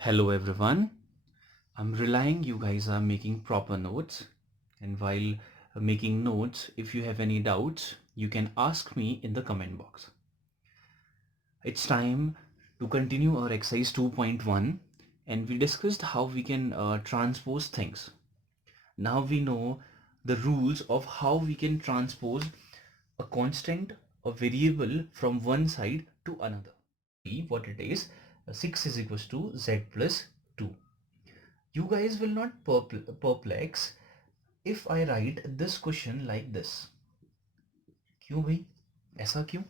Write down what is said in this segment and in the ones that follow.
Hello everyone. I'm relying you guys are making proper notes, and while making notes, if you have any doubts, you can ask me in the comment box. It's time to continue our exercise 2.1, and we discussed how we can transpose things. Now we know the rules of how we can transpose a constant, a variable from one side to another. What it is, 6 is equals to z plus 2. You guys will not perplex if I write this question like this. क्यों भाई, ऐसा क्यों?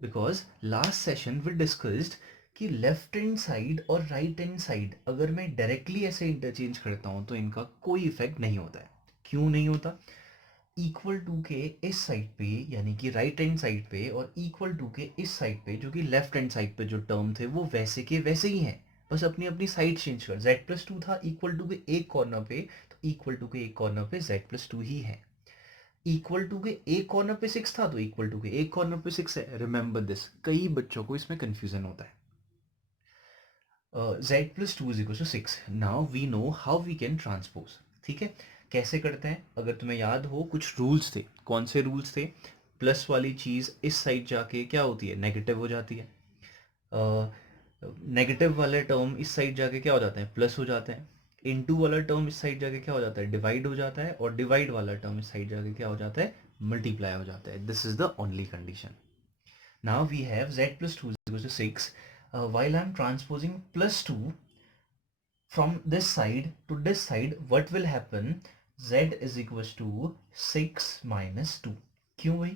Because last session we discussed कि left hand side और right hand side अगर मैं directly ऐसे interchange करता हूँ तो इनका कोई इफेक्ट नहीं होता है. क्यों नहीं होता? इक्वल टू के इस साइड पे यानी कि राइट हैंड साइड पे और इक्वल टू के इस साइड पे जो कि लेफ्ट हैंड साइड पे जो टर्म थे वो वैसे के वैसे ही हैं. बस अपनी अपनी साइड चेंज कर. z प्लस टू था इक्वल टू के एक कॉर्नर पे, तो इक्वल टू के एक कॉर्नर पे z प्लस टू ही है. इक्वल टू के एक कॉर्नर पे 6 था तो इक्वल टू के एक कॉर्नर पे 6 है. रिमेंबर दिस, कई बच्चों को इसमें कंफ्यूजन होता है. z plus two is equal to 6. Now we know how we can transpose. ठीक है, कैसे करते हैं? अगर तुम्हें याद हो कुछ रूल्स थे. कौन से रूल्स थे? प्लस वाली चीज़ इस साइड जाके क्या होती है? नेगेटिव हो जाती है. नेगेटिव वाले टर्म इस साइड जाके क्या हो जाते हैं? प्लस हो जाते हैं. इनटू वाला टर्म इस साइड जाके क्या हो जाता है? डिवाइड हो जाता है. और डिवाइड वाला टर्म इस साइड जाके क्या हो जाता है? मल्टीप्लाई हो जाता है. This is the only condition. Now we have z plus two is equal to 6. While I'm transposing plus 2 from this side to this side, what will happen? Z is equals to 6 minus 2. क्यों भाई?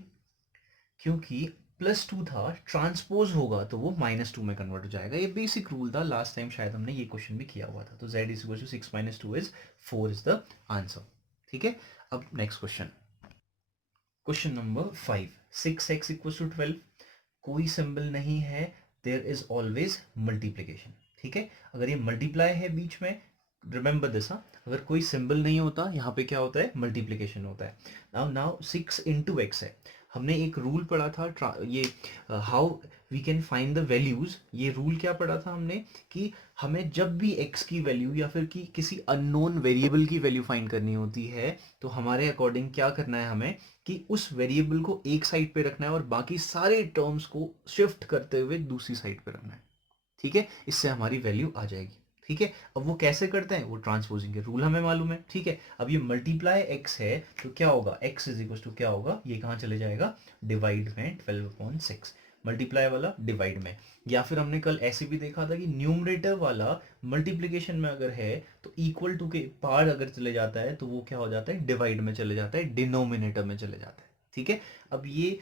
क्योंकि plus two था, transpose होगा तो वो minus two में convert हो जाएगा. ये बेसिक रूल था. लास्ट टाइम शायद हमने ये क्वेश्चन भी किया हुआ था. तो z is equal to 6 minus 2 is 4 is the answer. ठीक है, अब next question. Question number 5. 6x equal to 12. कोई सिंबल नहीं है, देयर इज ऑलवेज मल्टीप्लीकेशन. ठीक है, अगर ये मल्टीप्लाई है बीच में, रिमेंबर दिस. हाँ, अगर कोई सिंबल नहीं होता यहाँ पे क्या होता है? मल्टीप्लीकेशन होता है. नाउ नाउ 6 इंटू एक्स है. हमने एक रूल पढ़ा था ये how we can find the values. ये रूल क्या पढ़ा था हमने कि हमें जब भी x की वैल्यू या फिर कि किसी अननोन वेरिएबल की वैल्यू फाइंड करनी होती है तो हमारे अकॉर्डिंग क्या करना है हमें कि उस वेरिएबल को एक साइड पे रखना है और बाकी सारे टर्म्स को शिफ्ट करते हुए दूसरी साइड पे रखना है. ठीक है, इससे हमारी वैल्यू आ जाएगी. ठीक है, अब वो कैसे करते हैं? वो ट्रांसपोजिंग के रूल हमें मालूम है. ठीक है, अब ये मल्टीप्लाई एक्स है तो क्या होगा? एक्स इज इक्वल टू क्या होगा? ये कहाँ चले जाएगा? डिवाइड में 12/6. मल्टीप्लाई वाला डिवाइड में. या फिर हमने कल ऐसे भी देखा था कि न्यूमरेटर वाला मल्टीप्लीकेशन में अगर है तो इक्वल टू के पार अगर चले जाता है तो वो क्या हो जाता है? डिवाइड में चले जाता है, डिनोमिनेटर में चले जाता है. ठीक है, अब ये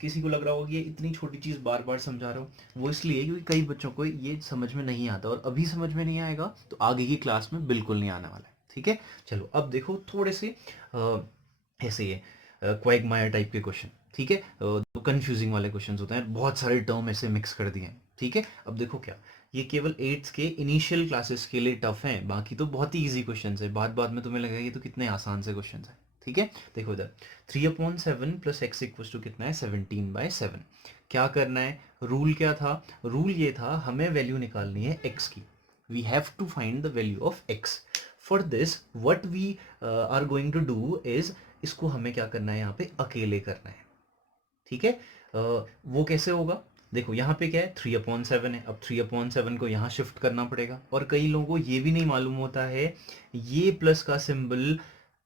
किसी को लग रहा होगा कि ये इतनी छोटी चीज़ बार बार समझा रहा हूँ. वो इसलिए क्योंकि कई बच्चों को ये समझ में नहीं आता, और अभी समझ में नहीं आएगा तो आगे की क्लास में बिल्कुल नहीं आने वाला है. ठीक है, चलो अब देखो थोड़े से ऐसे ये क्वाइगमायर टाइप के क्वेश्चन. ठीक है, तो कंफ्यूजिंग वाले क्वेश्चन होते हैं, बहुत सारे टर्म ऐसे मिक्स कर दिए हैं. ठीक है, अब देखो क्या, ये केवल 8th के इनिशियल क्लासेस के लिए टफ हैं, बाकी तो बहुत ही ईजी क्वेश्चन है. बाद बाद में तुम्हें लगेगा ये तो कितने आसान से क्वेश्चन है. ठीक है, देखो इधर 3/7 प्लस एक्स इक्वल टू कितना है? 17/7. क्या करना है? रूल क्या था? रूल ये था हमें वैल्यू निकालनी है x की. We have to find the value of x. For this what we are going to do is, इसको हमें क्या करना है? यहाँ पे अकेले करना है. ठीक है, वो कैसे होगा? देखो यहाँ पे क्या है? 3/7 है. अब 3/7 को यहाँ शिफ्ट करना पड़ेगा. और कई लोगों को ये भी नहीं मालूम होता है ये प्लस का सिंबल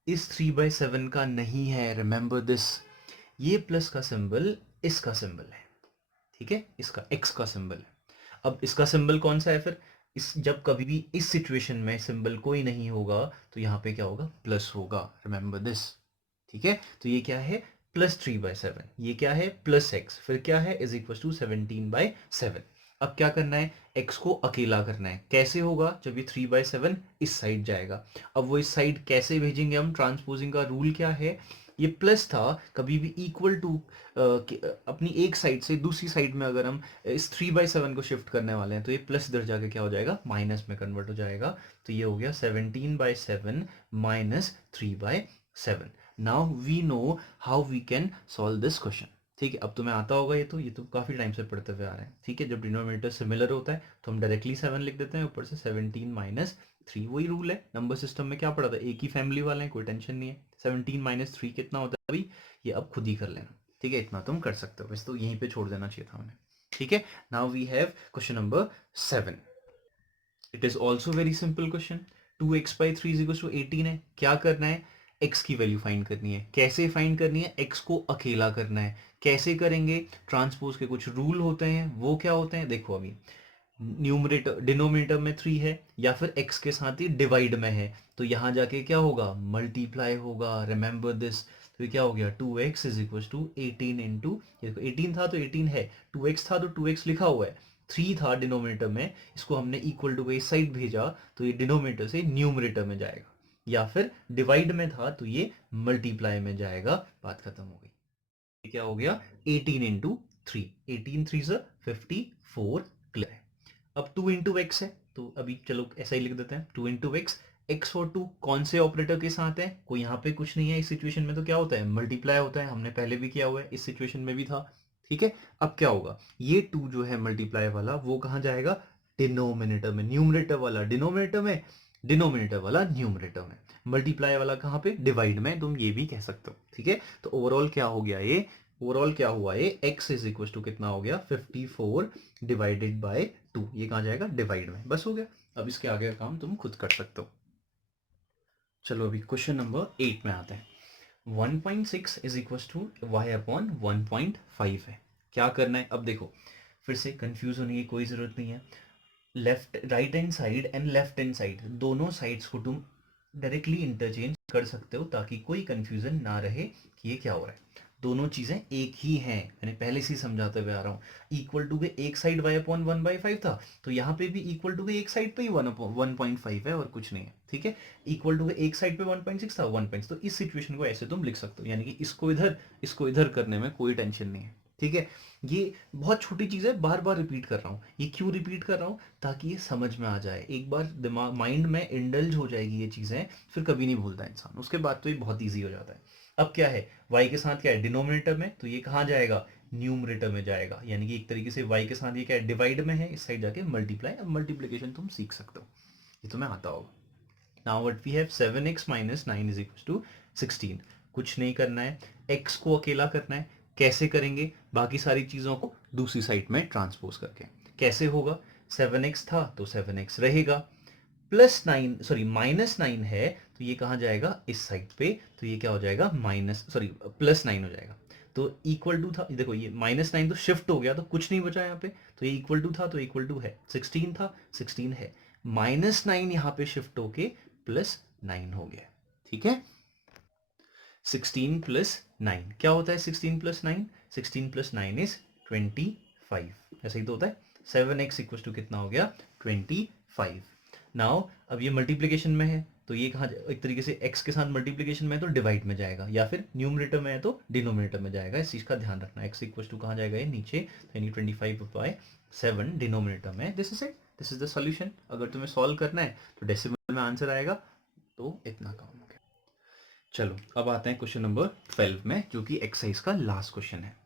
इस 3/7 का नहीं है. रिमेंबर दिस, ये प्लस का सिंबल इसका सिंबल है. ठीक है, इसका x का सिंबल है. अब इसका सिंबल कौन सा है फिर? इस जब कभी भी इस सिचुएशन में सिंबल कोई नहीं होगा तो यहाँ पे क्या होगा? प्लस होगा. Remember this. ठीक है, तो ये क्या है? +3/7. ये क्या है? Plus x. फिर क्या है? Is equal to 17/7. अब क्या करना है? x को अकेला करना है. कैसे होगा? जब ये 3/7 इस साइड जाएगा. अब वो इस साइड कैसे भेजेंगे हम? ट्रांसपोजिंग का रूल क्या है? ये प्लस था, कभी भी इक्वल टू अपनी एक साइड से दूसरी साइड में अगर हम इस 3/7 को शिफ्ट करने वाले हैं तो ये प्लस इधर जाके क्या हो जाएगा? माइनस में कन्वर्ट हो जाएगा. तो ये हो गया 17/7 minus 3/7. Now we know how we can solve this question. ठीक है, अब तुम्हें आता होगा ये तो काफ़ी टाइम से पढ़ते हुए आ रहे हैं। ठीक है, जब डिनोमिनेटर सिमिलर होता है तो हम डायरेक्टली 7 लिख देते हैं, ऊपर से 17 माइनस 3, वही रूल है नंबर सिस्टम में, क्या पढ़ा था, एक ही फैमिली वाले हैं, कोई टेंशन नहीं है। 17 माइनस 3 कितना होता है अभी, ये अब खुद ही कर लेना। ठीक है, इतना तुम कर सकते हो, वैसे तो यहीं पे छोड़ देना चाहिए था हमें। ठीक है, now we have question number 7। It is also very simple question. 2x/3 = 18 है। क्या करना है, x की वैल्यू फाइंड करनी है। कैसे फाइंड करनी है, x को अकेला करना है। कैसे करेंगे, ट्रांसपोज के कुछ रूल होते हैं, वो क्या होते हैं देखो। अभी न्यूमरेटर डिनोमिनेटर में 3 है, या फिर x के साथ ही डिवाइड में है, तो यहाँ जाके क्या होगा, मल्टीप्लाई होगा। Remember this. तो ये क्या हो गया, 2x = 18 इंटू, 18 था तो 18 है, 2x था तो 2x लिखा हुआ है, 3 था डिनोमिनेटर में, इसको हमने इक्वल टू के इस साइड भेजा तो ये डिनोमिनेटर से न्यूमरेटर में जाएगा, या फिर डिवाइड में था तो ये मल्टीप्लाई में जाएगा। बात खत्म हो गई। ये क्या हो गया, 18 इंटू 3, 18 3 से 54, क्लियर है। अब 2 इंटू एक्स है, तो अभी चलो ऐसा ही लिख देते हैं, 2 इंटू एक्स। एक्स और 2 कौन से ऑपरेटर के साथ है, कोई यहाँ पे कुछ नहीं है। इस सिचुएशन में तो क्या होता है, मल्टीप्लाई होता है, हमने पहले भी किया हुआ है, इस सिचुएशन में भी था। ठीक है, अब क्या होगा, ये 2 जो है मल्टीप्लाई वाला, वो कहाँ जाएगा, डिनोमिनेटर में। न्यूमरेटर वाला डिनोमिनेटर में, डिनोमिनेटर वाला न्यूमरेटर में। मल्टीप्लाई वाला कहाँ पे, डिवाइड में, तुम ये भी कह सकते हो। ठीक है, तो ओवरऑल क्या हो गया ये, ओवरऑल क्या हुआ ये, x इज इक्वल टू कितना हो गया, 54 डिवाइडेड बाय 2। ये कहाँ जाएगा, डिवाइड में, बस हो गया। अब इसके आगे का काम तुम खुद कर सकते हो। चलो अभी क्वेश्चन नंबर 8 में आते हैं। 1.6 इज इक्वल टू y/1.5 है। क्या करना है, अब देखो फिर से कंफ्यूज होने की कोई ज़रूरत नहीं है। Left right hand side and left hand side, दोनों साइड्स को तुम डायरेक्टली इंटरचेंज कर सकते हो, ताकि कोई कंफ्यूजन ना रहे कि ये क्या हो रहा है। दोनों चीज़ें एक ही हैं, मैंने पहले से ही समझाते हुए आ रहा हूँ। इक्वल टू पे एक साइड y/1/5 था, तो यहाँ पे भी इक्वल टू पे एक साइड पे ही 1/1.5 है और कुछ नहीं है। ठीक है, इक्वल टू पे एक साइड पे 1.6 था, 1. तो इस सिचुएशन को ऐसे तुम लिख सकते हो, यानी कि इसको इधर करने में कोई टेंशन नहीं है। ठीक है, ये बहुत छोटी चीज़ है, बार बार रिपीट कर रहा हूँ। ये क्यों रिपीट कर रहा हूँ, ताकि ये समझ में आ जाए। एक बार दिमाग माइंड में इंडल्ज हो जाएगी ये चीज़ें, फिर कभी नहीं भूलता इंसान, उसके बाद तो ये बहुत ईजी हो जाता है। अब क्या है, y के साथ क्या है, डिनोमिनेटर में, तो ये कहाँ जाएगा, न्यूमरेटर में जाएगा। यानी कि एक तरीके से y के साथ ये क्या है, डिवाइड में है, इस साइड जाके मल्टीप्लाई। अब मल्टीप्लीकेशन तुम सीख सकते हो, ये तुम्हें आता होगा। Now what we have, 7x minus 9 is equal to 16। कुछ नहीं करना है, x को अकेला करना है। कैसे करेंगे, बाकी सारी चीज़ों को दूसरी साइड में ट्रांसपोज करके। कैसे होगा, 7x था तो 7x रहेगा, +9 सॉरी -9 है, तो ये कहाँ जाएगा, इस साइड पे, तो ये क्या हो जाएगा, +9 हो जाएगा। तो इक्वल टू था, देखो ये -9 तो शिफ्ट हो गया, तो कुछ नहीं बचा यहाँ पे, तो ये इक्वल टू था तो इक्वल टू है, 16 था 16 है, -9 यहाँ पे शिफ्ट होके +9 हो गया। ठीक है, 16 + 9 क्या होता है, 16 + 9, 16 + 9 इज 25, ऐसा ही तो होता है। 7x इक्वल टू कितना हो गया, 25। नाउ अब ये मल्टीप्लिकेशन में है, तो ये कहाँ, एक तरीके से x के साथ मल्टीप्लिकेशन में है तो डिवाइड में जाएगा, या फिर न्यूमरेटर में है तो डिनोमिनेटर में जाएगा। इस चीज़ का ध्यान रखना, x इक्वल टू कहाँ जाएगा, ये नीचे, यानी 25/7 डिनोमिनेटर में। This is it, this is the solution. अगर तुम्हें सॉल्व करना है तो डेसिमल में आंसर आएगा, तो इतना काम हो गया। चलो अब आते हैं क्वेश्चन नंबर 12 में, जो कि एक्सरसाइज का लास्ट क्वेश्चन है।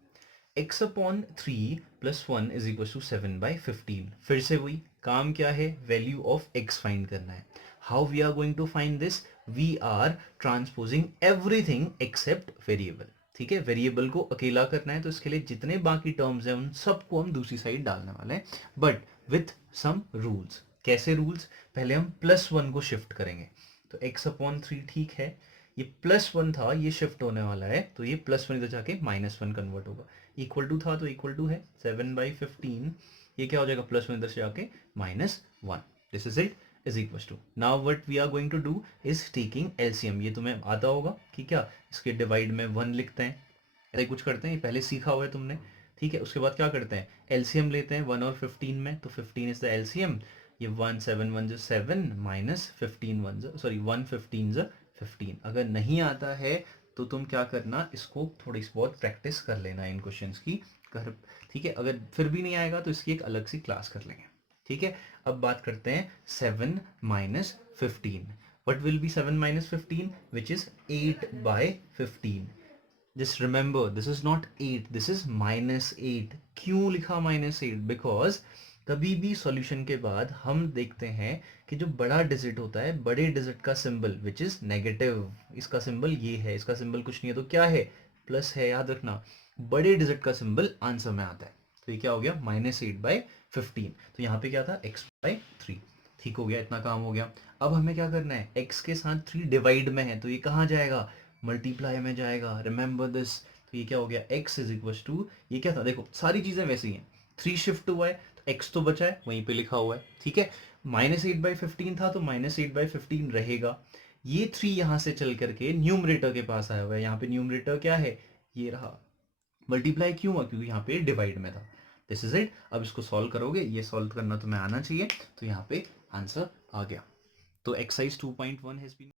x/3 + 1 is equal to 7/15। फिर से वही काम, क्या है, वैल्यू ऑफ x फाइंड करना है। How we are going to find this, we are transposing everything except variable. ठीक है, वेरिएबल को अकेला करना है, तो इसके लिए जितने बाकी टर्म्स हैं उन सबको हम दूसरी साइड डालने वाले हैं, बट विथ सम रूल्स। कैसे रूल्स, पहले हम +1 को शिफ्ट करेंगे, तो x/3 ठीक है, ये +1 था, ये शिफ्ट होने वाला है, तो ये +1 इधर जाके -1 कन्वर्ट होगा। इक्वल टू था तो इक्वल टू है, 7/15, ये क्या हो जाएगा, +1 इधर से जाके -1। This is it, is equal to, now what we are going to do is taking LCM. ये तुम्हें आता होगा कि क्या, इसके डिवाइड में 1 लिखते हैं, ऐसे कुछ करते हैं, ये पहले सीखा हुआ है तुमने। ठीक है, उसके बाद क्या करते हैं, एलसीएम लेते हैं 1 और 15 में, तो 15 इज द एलसीएम। ये 1 7 1 जो 7 माइनस 15 1 सॉरी 1 15 जो 15। अगर नहीं आता है तो तुम क्या करना, इसको थोड़ी सी बहुत प्रैक्टिस कर लेना इन क्वेश्चंस की कर। ठीक है, अगर फिर भी नहीं आएगा तो इसकी एक अलग सी क्लास कर लेंगे। ठीक है, अब बात करते हैं 7 minus 15। What will be 7 minus 15, which is 8/15। Just remember this is not 8, this is -8। क्यों लिखा -8? बिकॉज कभी भी सॉल्यूशन के बाद हम देखते हैं कि जो बड़ा डिजिट होता है, बड़े डिजिट का सिंबल विच इज नेगेटिव, इसका सिंबल ये है, इसका सिंबल कुछ नहीं है तो क्या है, प्लस है, याद रखना। बड़े डिजिट का सिंबल आंसर में आता है, तो ये क्या हो गया, -8/15। तो यहाँ पे क्या था, x/3। ठीक हो गया, इतना काम हो गया। अब हमें क्या करना है, x के साथ 3 डिवाइड में है तो ये कहाँ जाएगा, मल्टीप्लाई में जाएगा। Remember this. तो ये क्या हो गया, x इज इक्वल टू, ये क्या था, देखो सारी चीजें वैसी हैं, 3 शिफ्ट हुआ है तो x तो बचा है, वहीं पे लिखा हुआ है, ठीक है। -8/15 था तो -8/15 रहेगा। ये 3 यहाँ से चल करके न्यूमरेटर के पास आया हुआ है, यहाँ पे न्यूमरेटर क्या है, ये रहा। मल्टीप्लाई क्यों हुआ, क्योंकि यहाँ पे डिवाइड में था। This is it. अब इसको सॉल्व करोगे, ये सॉल्व करना तुम्हें आना चाहिए, तो यहाँ पे आंसर आ गया। तो एक्सरसाइज 2.1 हैज बीन